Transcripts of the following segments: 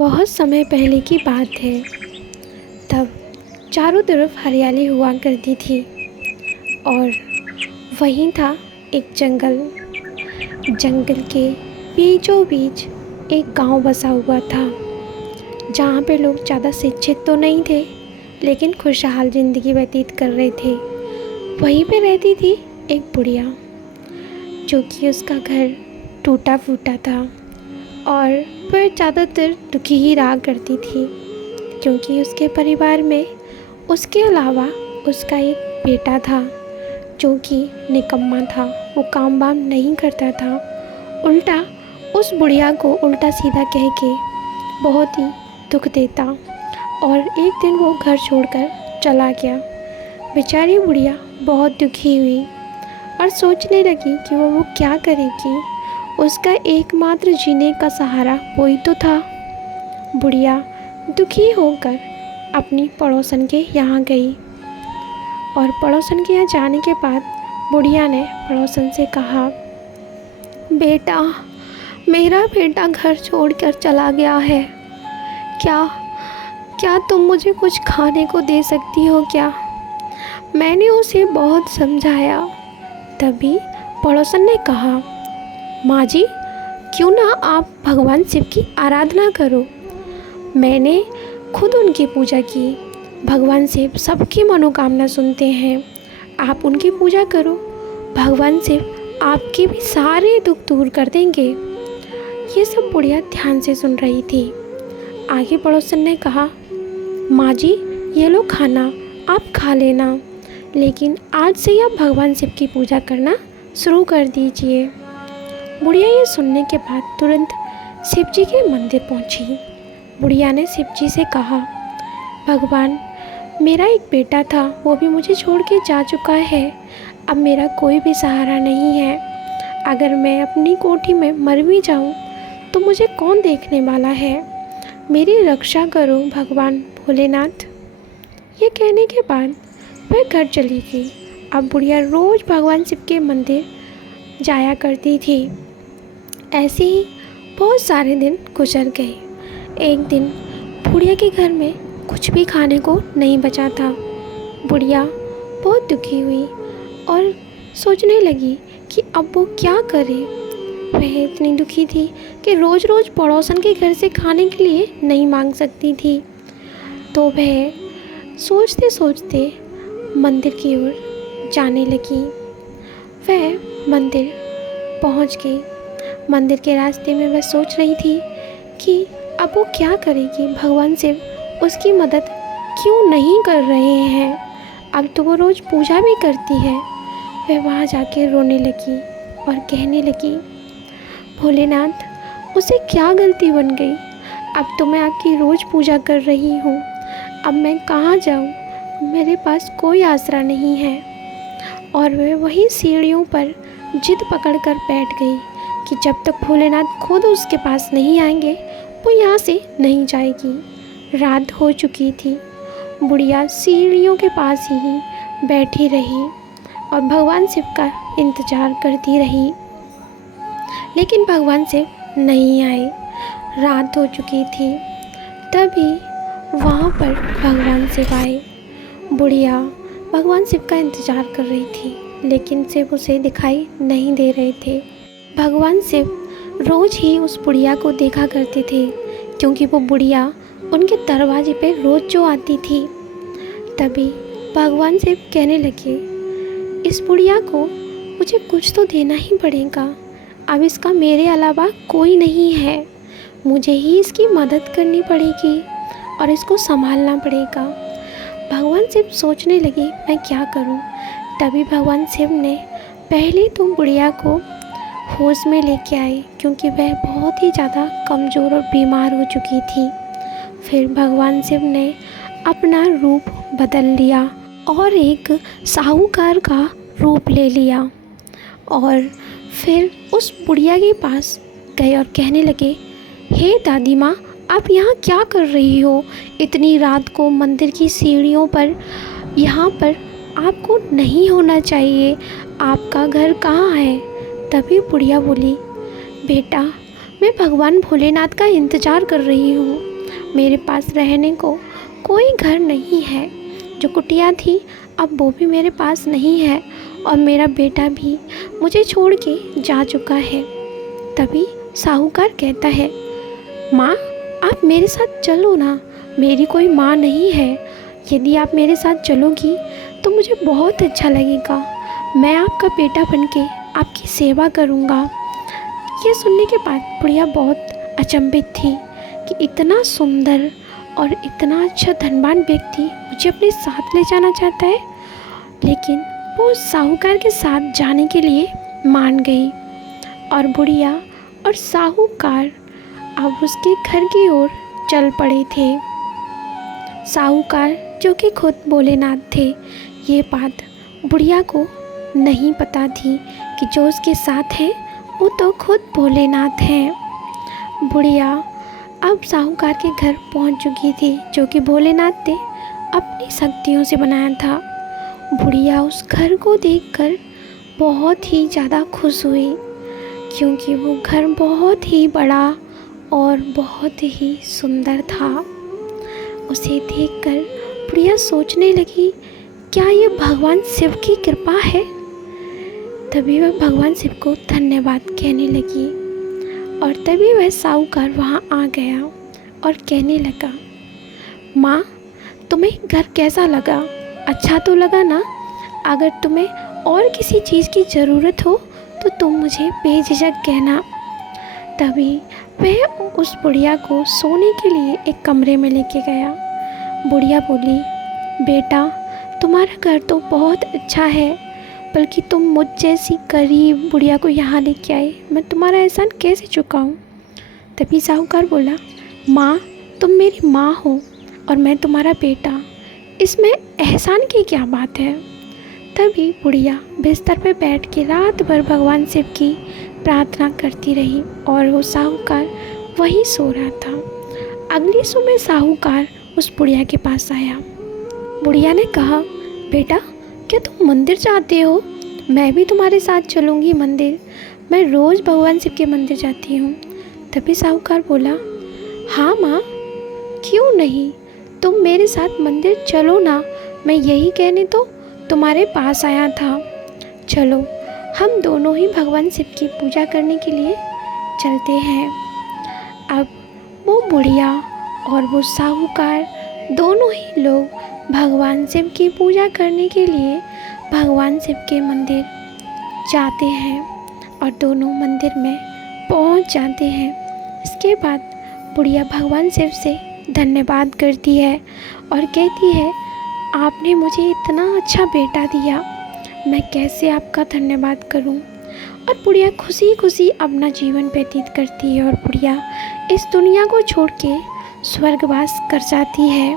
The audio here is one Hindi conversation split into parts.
बहुत समय पहले की बात है। तब चारों तरफ हरियाली हुआ करती थी और वहीं था एक जंगल। जंगल के बीचों बीच एक गांव बसा हुआ था, जहाँ पे लोग ज़्यादा शिक्षित तो नहीं थे, लेकिन खुशहाल ज़िंदगी व्यतीत कर रहे थे। वहीं पे रहती थी एक बुढ़िया, जो कि उसका घर टूटा फूटा था और वह ज़्यादातर दुखी ही रहा करती थी, क्योंकि उसके परिवार में उसके अलावा उसका एक बेटा था जो कि निकम्मा था। वो काम वाम नहीं करता था, उल्टा उस बुढ़िया को उल्टा सीधा कह के बहुत ही दुख देता। और एक दिन वो घर छोड़कर चला गया। बेचारी बुढ़िया बहुत दुखी हुई और सोचने लगी कि वो क्या करेगी। उसका एकमात्र जीने का सहारा वही तो था। बुढ़िया दुखी होकर अपनी पड़ोसन के यहाँ गई और पड़ोसन के यहाँ जाने के बाद बुढ़िया ने पड़ोसन से कहा, बेटा, मेरा बेटा घर छोड़कर चला गया है। क्या क्या तुम मुझे कुछ खाने को दे सकती हो क्या? मैंने उसे बहुत समझाया। तभी पड़ोसन ने कहा, माँ जी, क्यों ना आप भगवान शिव की आराधना करो। मैंने खुद उनकी पूजा की। भगवान शिव सबकी मनोकामना सुनते हैं। आप उनकी पूजा करो, भगवान शिव आपके भी सारे दुख दूर कर देंगे। ये सब बुढ़िया ध्यान से सुन रही थी। आगे पड़ोसन ने कहा, माँ जी, ये लो खाना, आप खा लेना, लेकिन आज से ही आप भगवान शिव की पूजा करना शुरू कर दीजिए। बुढ़िया ये सुनने के बाद तुरंत शिव जी के मंदिर पहुंची। बुढ़िया ने शिव जी से कहा, भगवान, मेरा एक बेटा था, वो भी मुझे छोड़ के जा चुका है। अब मेरा कोई भी सहारा नहीं है। अगर मैं अपनी कोठी में मर भी जाऊं तो मुझे कौन देखने वाला है। मेरी रक्षा करो भगवान भोलेनाथ। ये कहने के बाद वह घर चली गई। अब बुढ़िया रोज़ भगवान शिव के मंदिर जाया करती थी। ऐसे ही बहुत सारे दिन गुजर गए। एक दिन बुढ़िया के घर में कुछ भी खाने को नहीं बचा था। बुढ़िया बहुत दुखी हुई और सोचने लगी कि अब वो क्या करे। वह इतनी दुखी थी कि रोज़ रोज़ पड़ोसन के घर से खाने के लिए नहीं मांग सकती थी। तो वह सोचते सोचते मंदिर की ओर जाने लगी। वह मंदिर पहुंच गई। मंदिर के रास्ते में वह सोच रही थी कि अब वो क्या करेगी। भगवान शिव उसकी मदद क्यों नहीं कर रहे हैं। अब तो वो रोज़ पूजा भी करती है। वह वहाँ जाके रोने लगी और कहने लगी, भोलेनाथ, उसे क्या गलती बन गई। अब तो मैं आपकी रोज़ पूजा कर रही हूँ। अब मैं कहाँ जाऊँ, मेरे पास कोई आसरा नहीं है। और वह वही सीढ़ियों पर जिद पकड़ कर बैठ गई कि जब तक भोलेनाथ खुद उसके पास नहीं आएंगे वो यहाँ से नहीं जाएगी। रात हो चुकी थी। बुढ़िया सीढ़ियों के पास ही बैठी रही और भगवान शिव का इंतज़ार करती रही, लेकिन भगवान शिव नहीं आए। रात हो चुकी थी। तभी वहाँ पर भगवान शिव आए। बुढ़िया भगवान शिव का इंतज़ार कर रही थी, लेकिन शिव उसे दिखाई नहीं दे रहे थे। भगवान शिव रोज़ ही उस बुढ़िया को देखा करते थे, क्योंकि वो बुढ़िया उनके दरवाजे पे रोज़ जो आती थी। तभी भगवान शिव कहने लगे, इस बुढ़िया को मुझे कुछ तो देना ही पड़ेगा। अब इसका मेरे अलावा कोई नहीं है। मुझे ही इसकी मदद करनी पड़ेगी और इसको संभालना पड़ेगा। भगवान शिव सोचने लगे, मैं क्या करूं। तभी भगवान शिव ने पहले तो बुढ़िया को होश में लेके आए, क्योंकि वह बहुत ही ज़्यादा कमज़ोर और बीमार हो चुकी थी। फिर भगवान शिव ने अपना रूप बदल लिया और एक साहूकार का रूप ले लिया और फिर उस बुढ़िया के पास गए और कहने लगे, हे दादी माँ, आप यहाँ क्या कर रही हो। इतनी रात को मंदिर की सीढ़ियों पर, यहाँ पर आपको नहीं होना चाहिए। आपका घर कहाँ है। तभी बुढ़िया बोली, बेटा, मैं भगवान भोलेनाथ का इंतज़ार कर रही हूँ। मेरे पास रहने को कोई घर नहीं है। जो कुटिया थी अब वो भी मेरे पास नहीं है और मेरा बेटा भी मुझे छोड़ के जा चुका है। तभी साहूकार कहता है, माँ आप मेरे साथ चलो ना, मेरी कोई माँ नहीं है। यदि आप मेरे साथ चलोगी तो मुझे बहुत अच्छा लगेगा। मैं आपका बेटा बनके आपकी सेवा करूँगा। ये सुनने के बाद बुढ़िया बहुत अचंभित थी कि इतना सुंदर और इतना अच्छा धनवान व्यक्ति मुझे अपने साथ ले जाना चाहता है। लेकिन वो साहूकार के साथ जाने के लिए मान गई और बुढ़िया और साहूकार अब उसके घर की ओर चल पड़े थे। साहूकार जो कि खुद भोलेनाथ थे, ये बात बुढ़िया को नहीं पता थी कि जो उसके साथ है वो तो खुद भोलेनाथ हैं। बुढ़िया अब साहूकार के घर पहुंच चुकी थी, जो कि भोलेनाथ ने अपनी शक्तियों से बनाया था। बुढ़िया उस घर को देखकर बहुत ही ज़्यादा खुश हुई, क्योंकि वो घर बहुत ही बड़ा और बहुत ही सुंदर था। उसे देखकर बुढ़िया सोचने लगी, क्या ये भगवान शिव की कृपा है? तभी वह भगवान शिव को धन्यवाद कहने लगी और तभी वह साहूकार वहाँ आ गया और कहने लगा, माँ तुम्हें घर कैसा लगा? अच्छा तो लगा ना? अगर तुम्हें और किसी चीज़ की ज़रूरत हो तो तुम मुझे बेझिझक कहना। तभी वह उस बुढ़िया को सोने के लिए एक कमरे में लेके गया। बुढ़िया बोली, बेटा तुम्हारा घर तो बहुत अच्छा है, बल्कि तुम मुझ जैसी गरीब बुढ़िया को यहाँ लेके आए, मैं तुम्हारा एहसान कैसे चुकाऊँ? तभी साहूकार बोला, माँ तुम मेरी माँ हो और मैं तुम्हारा बेटा, इसमें एहसान की क्या बात है? तभी बुढ़िया बिस्तर पर बैठ के रात भर भगवान शिव की प्रार्थना करती रही और वो साहूकार वहीं सो रहा था। अगली सुबह साहूकार उस बुढ़िया के पास आया। बुढ़िया ने कहा, बेटा क्या तुम मंदिर जाते हो? मैं भी तुम्हारे साथ चलूँगी मंदिर, मैं रोज़ भगवान शिव के मंदिर जाती हूँ। तभी साहूकार बोला, हाँ माँ क्यों नहीं, तुम मेरे साथ मंदिर चलो ना, मैं यही कहने तो तुम्हारे पास आया था। चलो हम दोनों ही भगवान शिव की पूजा करने के लिए चलते हैं। अब वो बुढ़िया और वो साहूकार दोनों ही लोग भगवान शिव की पूजा करने के लिए भगवान शिव के मंदिर जाते हैं और दोनों मंदिर में पहुंच जाते हैं। इसके बाद बुढ़िया भगवान शिव से धन्यवाद करती है और कहती है, आपने मुझे इतना अच्छा बेटा दिया, मैं कैसे आपका धन्यवाद करूं? और बुढ़िया खुशी खुशी अपना जीवन व्यतीत करती है और बुढ़िया इस दुनिया को छोड़ के स्वर्गवास कर जाती है।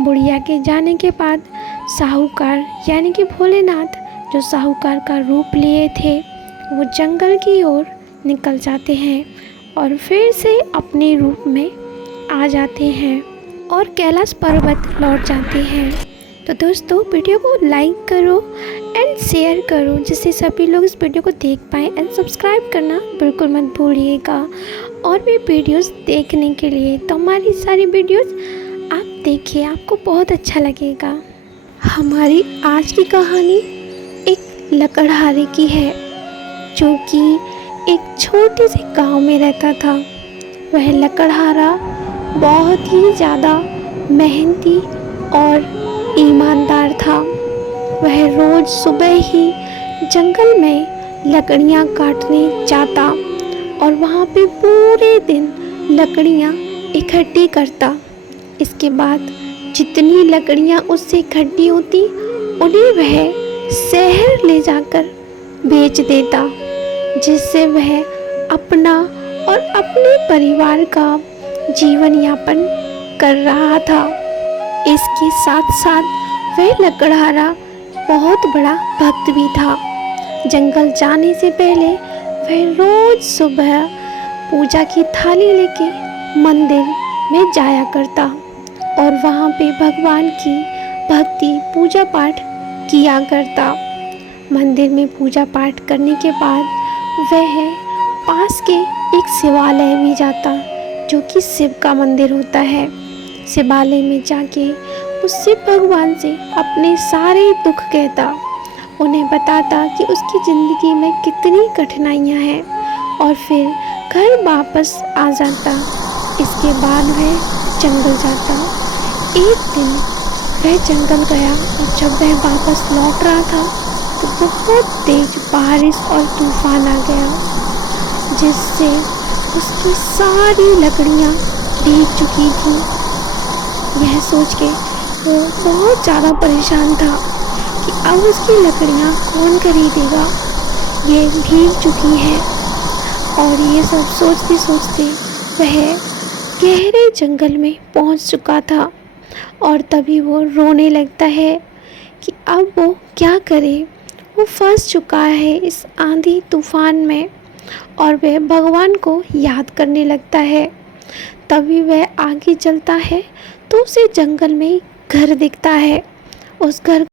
बुढ़िया के जाने के बाद साहूकार यानी कि भोलेनाथ, जो साहूकार का रूप लिए थे, वो जंगल की ओर निकल जाते हैं और फिर से अपने रूप में आ जाते हैं और कैलाश पर्वत लौट जाते हैं। तो दोस्तों वीडियो को लाइक करो एंड शेयर करो, जिससे सभी लोग इस वीडियो को देख पाएँ एंड सब्सक्राइब करना बिल्कुल मत भूलिएगा। और भी वीडियोस देखने के लिए तो हमारी सारी वीडियोस आप देखिए, आपको बहुत अच्छा लगेगा। हमारी आज की कहानी एक लकड़हारे की है, जो कि एक छोटे से गांव में रहता था। वह लकड़हारा बहुत ही ज़्यादा मेहनती और ईमानदार था। वह रोज़ सुबह ही जंगल में लकड़ियाँ काटने जाता और वहाँ पे पूरे दिन लकड़ियाँ इकट्ठी करता। इसके बाद जितनी लकड़ियाँ उससे इकट्ठी होती उन्हें वह शहर ले जाकर बेच देता, जिससे वह अपना और अपने परिवार का जीवन यापन कर रहा था। इसके साथ साथ वह लकड़हारा बहुत बड़ा भक्त भी था। जंगल जाने से पहले वह रोज़ सुबह पूजा की थाली लेके मंदिर में जाया करता और वहाँ पे भगवान की भक्ति पूजा पाठ किया करता। मंदिर में पूजा पाठ करने के बाद वह पास के एक शिवालय में जाता, जो कि शिव का मंदिर होता है। शिवालय में जाके वो शिव भगवान से अपने सारे दुख कहता, उन्हें बताता कि उसकी ज़िंदगी में कितनी कठिनाइयाँ हैं और फिर घर वापस आ जाता। इसके बाद वह जंगल जाता। एक दिन वह जंगल गया और जब वह वापस लौट रहा था तो बहुत तेज बारिश और तूफान आ गया, जिससे उसकी सारी लकड़ियाँ भीग चुकी थीं। यह सोच के वो बहुत ज़्यादा परेशान था कि अब उसकी लकड़ियाँ कौन खरीदेगा, ये भीग चुकी हैं। और ये सब सोचते सोचते वह गहरे जंगल में पहुंच चुका था और तभी वो रोने लगता है कि अब वो क्या करे। वो फंस चुका है इस आंधी तूफान में और वह भगवान को याद करने लगता है। तभी वह आगे चलता है तो उसे जंगल में घर दिखता है। उस घर